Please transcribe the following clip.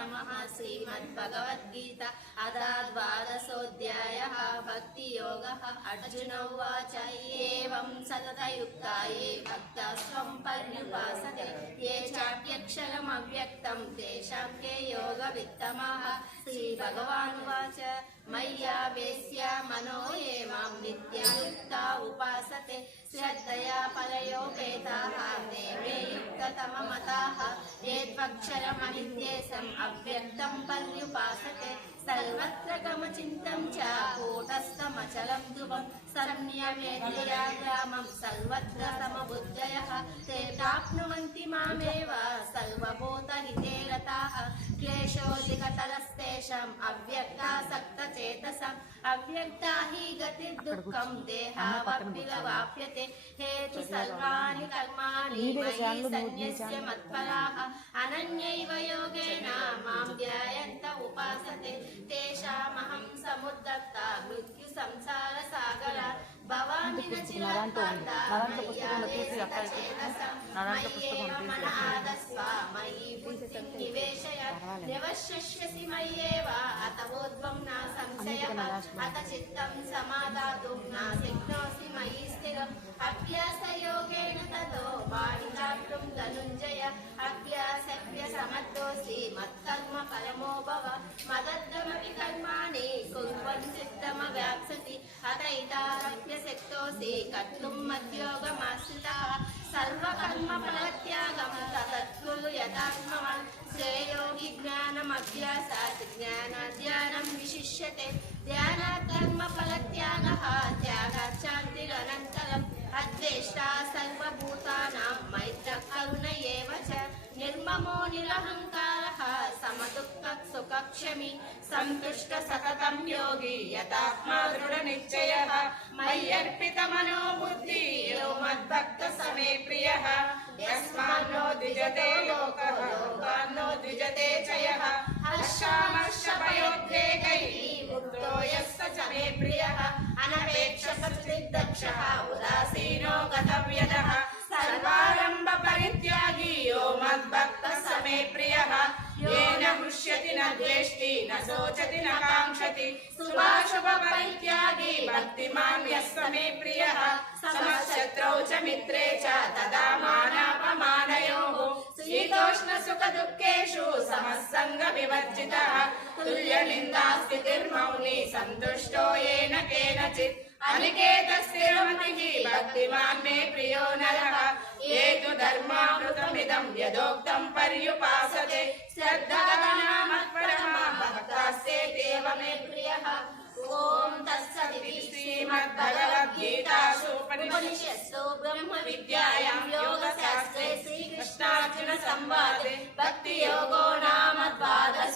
नमः। श्रीमद्भगवद्गीता अथ द्वादशोऽध्यायः भक्तियोगः। अर्जुन उवाच एवं सततयुक्ता ये भक्तास्त्वं पर्युपासते ये चाप्यक्षरमव्यक्तं तेषां के योगवित्तमाः। श्रीभगवानुवाच मय्यावेश्य मनो ये मां नित्ययुक्ता उपासते श्रद्धया परयोपेताः ते मे युक्ततममताः। ये त्वक्षरमनित्येशम् अव्यक्तं पर्युपासते सर्वत्र गमचिन्तं च कूटस्थमचलं ध्रुवं संयमेन्द्रिया ग्रामं सर्वत्र समबुद्धयः ते प्राप्नुवन्ति मामेव सर्वभूतहिते रताः। क्लेशोऽधिकतरस्तेषाम् अव्यक्तासक्तचेतसाम् अव्यक्ता हि गतिर्दुःखं देहावप्निर्वाप्यते। हेतु सर्वाणि कर्माणि मयि सन्न्यस्य मत्पराः अनन्यैव योगेन मां ध्यायन्त उपासते तेषामहं समुद्धर्ता मृत्युसंसारसागरात् भवामि न चिरकान्ता मय्येव मनः आदस्व मयि बुद्धिं निवेशय निवश्यसि मय्येव अत ऊर्ध्वं न संशयः अत चित्तं समादातुं न शक्नोषि मयि स्थिरम् अभ्यासयोगेन ततो वाणिजाप्तुं धनुञ्जय अभ्यासभ्यसमर्थोऽसि मत्कर्म परमो भव मदर्थमपि कर्माणि कुर्वन् चित्तमवाप्स्यसि अत इतारभ्यशक्तोऽसि कर्तुं मद्योगमाश्रितः सर्वकर्मफलत्यागं ततत्कुरु यथात्मवान् श्रेयो हि ज्ञानमभ्यासात् ज्ञानाद् विशिष्यते ध्यानात् कर्मफलत्यागः त्यागात् शान्तिरनन्तरम् अद्वेष्टा सर्वभूतानां मैत्रः करुण एव च निर्ममो निरहङ्कारः समदुःखः सुखक्षमी सन्तुष्ट सततं योगी यतात्मा दृढनिश्चयः मय्यर्पितमनो बुद्धिः यो मद्भक्तः स मे प्रियः यस्मान्नो द्विजते लोकः लोकान्नो द्विजते च यः हर्षामर्षभयोद्वेगैः मुक्तो यस्य च मे प्रियः अनपेक्षः उदासीनो गतव्यदः सर्वारम्भ परित्यागी यो मद्भक्तः स मे प्रियः येन हृष्यति न द्वेष्टि न शोचति न काङ्क्षति शुभाशुभ परित्यागी भक्तिमान् यः स मे प्रियः समशत्रौ च मित्रे च तदा मानापमानयोः शीतोष्ण सुख दुःखेषु समः विवर्जितः तुल्यनिन्दास्थितिर्मौनी सन्तुष्टो येन केनचित् अनिकेतस्थिरमतिः भक्तिमान् मे प्रियो नरः ये तु धर्मामृतमिदं यदोक्तं पर्युपासते श्रद्धावान् मत्परः भक्तास्तेऽतीव मे प्रियः। ओम तत्सदिति श्रीमद्भगवद्गीतासु उपनिषत्सु ब्रह्मविद्यायां योगशास्त्रे श्रीकृष्णार्जुन संवादे भक्तियोगो नाम द्वादश